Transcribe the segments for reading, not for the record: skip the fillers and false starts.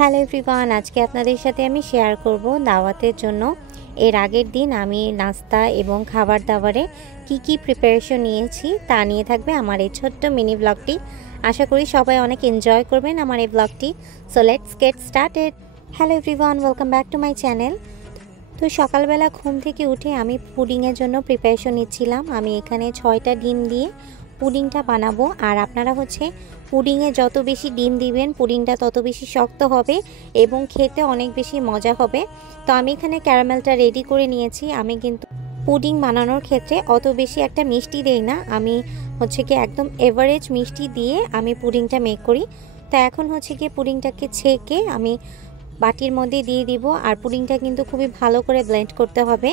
Hello everyone, আজকে আপনাদের সাথে আমি শেয়ার করব দাওয়াতের জন্য এর আগের দিন আমি নাস্তা এবং খাবার দাবারে কি প্রিপারেশন নিয়েছি তা নিয়ে থাকবে আমার এই ছোট্ট মিনি ব্লগটি। আশা করি সবাই অনেক এনজয় করবেন আমার এই ব্লগটি। So let's get started. Hello everyone, welcome back to my channel. তো সকালবেলা ঘুম থেকে উঠে আমি পুডিংয়ের জন্য প্রিপারেশন নিচ্ছিলাম। আমি এখানে 6টা ডিম দিয়ে পুডিংটা বানাবো। আর আপনারা পুডিংয়ে যত বেশি ডিম দিবেন পুডিংটা তত বেশি শক্ত হবে এবং খেতে অনেক বেশি মজা হবে। তো আমি এখানে ক্যারামেলটা রেডি করে নিয়েছি। আমি কিন্তু পুডিং বানানোর ক্ষেত্রে অত বেশি একটা মিষ্টি দেই না, আমি একদম এভারেজ মিষ্টি দিয়ে আমি পুডিংটা মেক করি। তো এখন পুডিংটাকে ছেঁকে আমি বাটির মধ্যে দিয়ে দিব। আর পুডিংটা কিন্তু খুবই ভালো করে ব্লেন্ড করতে হবে।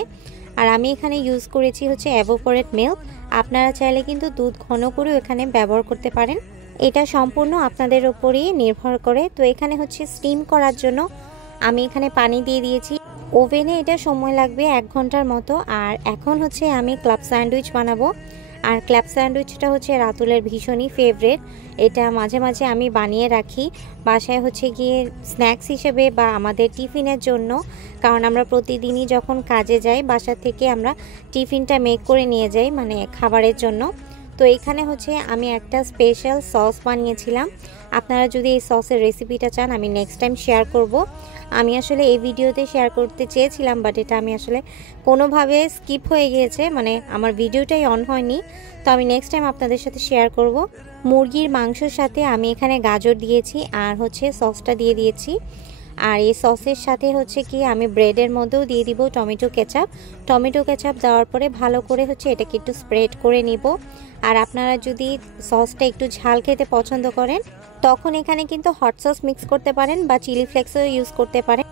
আর আমি এখানে ইউজ করেছি এভোপোরেট মিল্ক। আপনারা চাইলে কিন্তু দুধ ঘন করেও এখানে ব্যবহার করতে পারেন, এটা সম্পূর্ণ আপনাদের উপরেই নির্ভর করে। তো এখানে স্টিম করার জন্য আমি এখানে পানি দিয়ে দিয়েছি। ওভেনে এটা সময় লাগবে 1 ঘন্টার মতো। আর এখন আমি ক্লাব স্যান্ডউইচ বানাবো। আর ক্লাব স্যান্ডউইচটা রাতুলের ভীষণই ফেভারিট। এটা মাঝে মাঝে আমি বানিয়ে রাখি বাসায় গিয়ে স্ন্যাক্স হিসেবে বা আমাদের টিফিনের জন্য, কারণ আমরা প্রতিদিনই যখন কাজে যাই বাসা থেকে আমরা টিফিনটা মেক করে নিয়ে যাই, মানে খাবারের জন্য। তো এখানে আমি একটা স্পেশাল সস বানিয়েছিলাম। আপনারা যদি এই সসের রেসিপিটা চান আমি নেক্সট টাইম শেয়ার করব। আমি আসলে এই ভিডিওতে শেয়ার করতে চেয়েছিলাম, বাট এটা আমি কোনোভাবে স্কিপ হয়ে গিয়েছে, মানে আমার ভিডিওটাই অন হয়নি। তো আমি নেক্সট টাইম আপনাদের সাথে শেয়ার করব। মুরগির মাংসের সাথে আমি এখানে গাজর দিয়েছি আর সসটা দিয়ে দিয়েছি। আর এই সসের সাথে আমি ব্রেডের মধ্যেও দিয়ে দিব টমেটো কেচাপ দেওয়ার পরে ভালো করে এটাকে একটু স্প্রেড করে নিব। আর আপনারা যদি সসটা একটু ঝাল খেতে পছন্দ করেন তখন এখানে কিন্তু হট সস মিক্স করতে পারেন বা চিলি ফ্লেক্সও ইউজ করতে পারেন।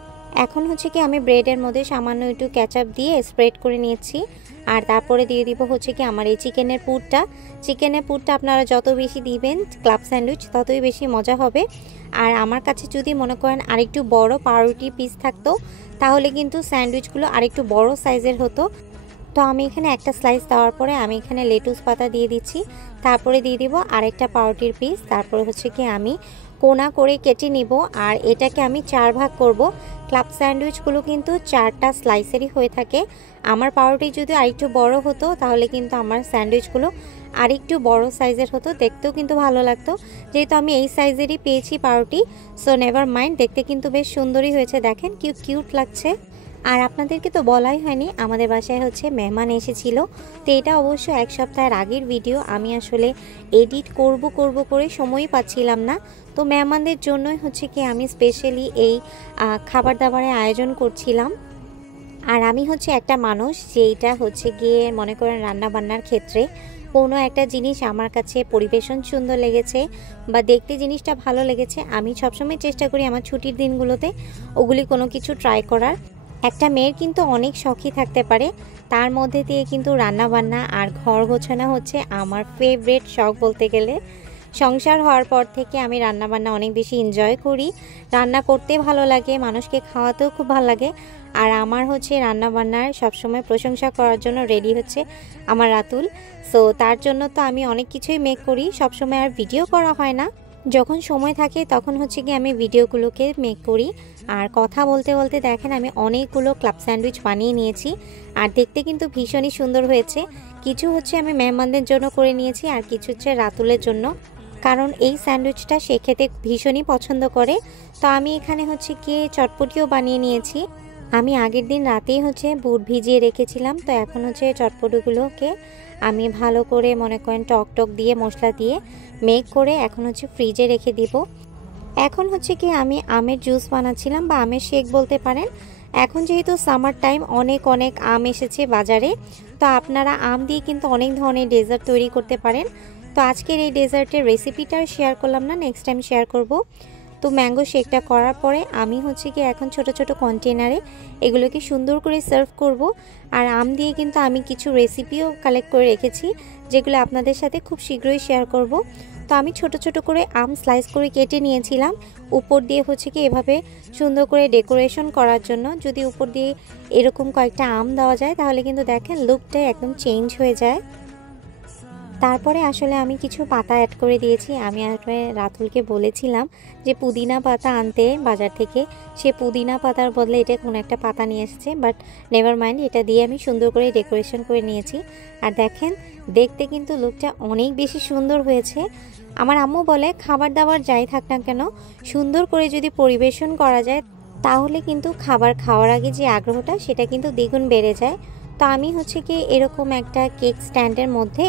এখন আমি ব্রেডের মধ্যে সামান্য একটু কেচাপ দিয়ে স্প্রেড করে নিয়েছি। আর তারপরে দিয়ে দিব আমার এই চিকেনের পুরটা আপনারা যত বেশি দিবেন ক্লাব স্যান্ডউইচ ততই বেশি মজা হবে। আর আমার কাছে যদি মনে করেন আরেকটু বড় পাউরুটি পিস থাকতো তাহলে কিন্তু স্যান্ডউইচগুলো আরেকটু বড় সাইজের হতো। তো আমি এখানে একটা স্লাইস দেওয়ার পরে আমি এখানে লেটুস পাতা দিয়ে দিচ্ছি। তারপরে দিয়ে দিব আরেকটা পাউরুটির পিস। তারপরে আমি কোনা করে কেটে নিব। আর এটাকে আমি 4 ভাগ করব। ক্লাব স্যান্ডউইচগুলো কিন্তু 4টা স্লাইসেরই হয়ে থাকে। আমার পাউরুটি যদি আরেকটু বড় হতো তাহলে কিন্তু আমার স্যান্ডউইচগুলো আরেকটু বড় সাইজের হতো, দেখতেও কিন্তু ভালো লাগতো। যেহেতু আমি এই সাইজেরই পেয়েছি পাউরুটি, সো নেভার মাইন্ড, দেখতে কিন্তু বেশ সুন্দরই হয়েছে, দেখেন কি কিউট লাগছে। আর আপনাদেরকে তো বলাই হয়নি আমাদের বাসায় মেহমান এসেছিল। তো এটা অবশ্য 1 সপ্তাহের আগের ভিডিও। আমি আসলে এডিট করব করে সময়ই পাচ্ছিলাম না। তো মেহমানদের জন্যই আমি স্পেশালি এই খাবার দাবারের আয়োজন করছিলাম। আর আমি একটা মানুষ যেটা গিয়ে মনে করেন রান্না বান্নার ক্ষেত্রে কোনো একটা জিনিস আমার কাছে পরিবেশন সুন্দর লেগেছে বা দেখতে জিনিসটা ভালো লেগেছে, আমি সবসময় চেষ্টা করি আমার ছুটির দিনগুলোতে ওগুলি কোনো কিছু ট্রাই করার। একটা মেয়ের কিন্তু অনেক শখই থাকতে পারে, তার মধ্যে দিয়ে কিন্তু রান্নাবান্না আর ঘর গোছানো আমার ফেভারিট শখ বলতে গেলে। সংসার হওয়ার পর থেকে আমি রান্নাবান্না অনেক বেশি এনজয় করি। রান্না করতে ভালো লাগে, মানুষকে খাওয়াতেও খুব ভালো লাগে। আর আমার রান্নাবান্নার সবসময় প্রশংসা করার জন্য রেডি আমার রাতুল। সো তার জন্য তো আমি অনেক কিছুই মেক করি, সবসময় আর ভিডিও করা হয় না। যখন সময় থাকে তখন আমি ভিডিওগুলোকে মেক করি। আর কথা বলতে বলতে দেখেন আমি অনেকগুলো ক্লাব স্যান্ডউইচ বানিয়ে নিয়েছি। আর দেখতে কিন্তু ভীষণই সুন্দর হয়েছে। কিছু আমি মেহমানদের জন্য করে নিয়েছি আর কিছু রাতুলের জন্য, কারণ এই স্যান্ডউইচটা সে খেতে ভীষণই পছন্দ করে। তো আমি এখানে চটপটিও বানিয়ে নিয়েছি। আমি আগের দিন রাতেই বুট ভিজিয়ে রেখেছিলাম। তো এখন চটপটিগুলোকে আমি ভালো করে মনে করেন টক দিয়ে মশলা দিয়ে মেক করে এখন ফ্রিজে রেখে দিব। এখন আমি আমের জুস বানাচ্ছিলাম বা আমের শেক বলতে পারেন। এখন যেহেতু সামার টাইম অনেক আম এসেছে বাজারে, তো আপনারা আম দিয়ে কিন্তু অনেক ধরনের ডেজার্ট তৈরি করতে পারেন। তো আজকের এই ডেজার্টের রেসিপিটা শেয়ার করলাম না, নেক্সট টাইম শেয়ার করব। তো ম্যাঙ্গো শেকটা করার পরে আমি এখন ছোট কন্টেনারে এগুলোকে সুন্দর করে সার্ভ করব। আর আম দিয়ে কিন্তু আমি কিছু রেসিপিও কালেক্ট করে রেখেছি যেগুলো আপনাদের সাথে খুব শীঘ্রই শেয়ার করব। তো আমি ছোট করে আম স্লাইস করে কেটে নিয়েছিলাম উপর দিয়ে এভাবে সুন্দর করে ডেকোরেশন করার জন্য। যদি উপর দিয়ে এরকম কয়েকটা আম দেওয়া যায় তাহলে কিন্তু দেখেন লুকটা একদম চেঞ্জ হয়ে যায়। তারপরে আসলে আমি কিছু পাতা অ্যাড করে দিয়েছি। আমি আসলে রাতুলকে বলেছিলাম যে পুদিনা পাতা আনতে বাজার থেকে, সে পুদিনা পাতার বদলে এটা কোনো একটা পাতা নিয়ে এসেছে, বাট নেভার মাইন্ড, এটা দিয়ে আমি সুন্দর করে ডেকোরেশন করে নিয়েছি। আর দেখেন, দেখতে কিন্তু লুকটা অনেক বেশি সুন্দর হয়েছে। আমার আম্মু বলে খাবার দাবার যাই থাক না কেন, সুন্দর করে যদি পরিবেশন করা যায় তাহলে কিন্তু খাবার খাওয়ার আগে যে আগ্রহটা সেটা কিন্তু দ্বিগুণ বেড়ে যায়। তো আমি হচ্ছে কি এরকম একটা কেক স্ট্যান্ডের মধ্যে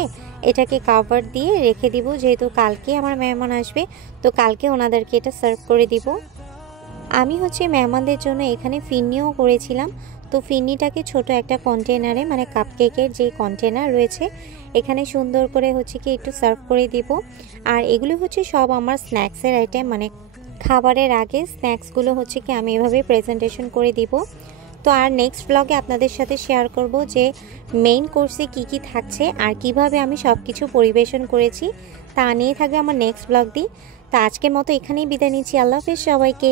এটাকে কাভার দিয়ে রেখে দিব, যেহেতু কালকে আমার মেহমান আসবে, তো কালকে ওনাদেরকে এটা সার্ভ করে দিব। আমি হচ্ছে মেহমানদের জন্য এখানে ফিরনিও করেছিলাম। তো ফিরনিটাকে ছোট একটা কন্টেনারে, মানে কাপকেকের যে কন্টেনার রয়েছে, এখানে সুন্দর করে হচ্ছে কি একটু সার্ভ করে দিব। আর এগুলো হচ্ছে সব আমার স্ন্যাক্সের আইটেম, মানে খাবারের আগে স্ন্যাক্সগুলো হচ্ছে কি আমি এভাবে প্রেজেন্টেশন করে দিব। তো আর নেক্সট ব্লগে আপনাদের সাথে শেয়ার করব যে মেইন কোর্সে কি কি থাকছে আর কিভাবে আমি সব কিছু পরিবেশন করেছি, তা নিয়ে থাকবে আমার নেক্সট ব্লগ দিই। তো আজকের মতো এখানেই বিদায় নিচ্ছি। আল্লাহ হাফেজ সবাইকে।